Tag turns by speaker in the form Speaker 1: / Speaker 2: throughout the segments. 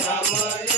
Speaker 1: Rama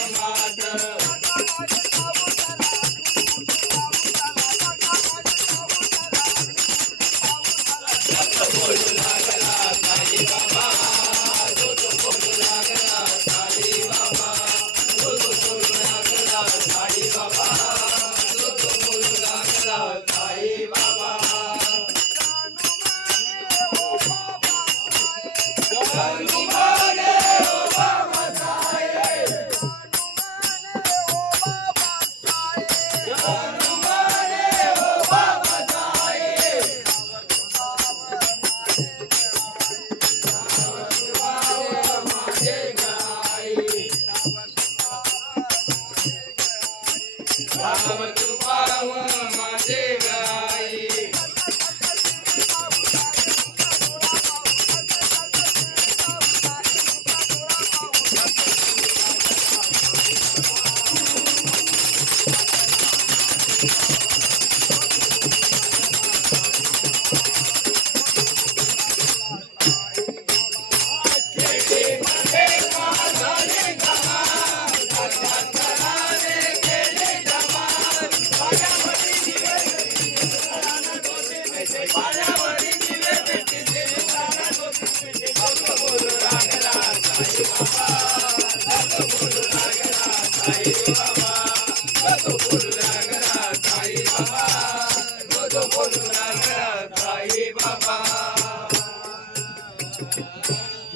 Speaker 1: గురుదాగరా Sai Baba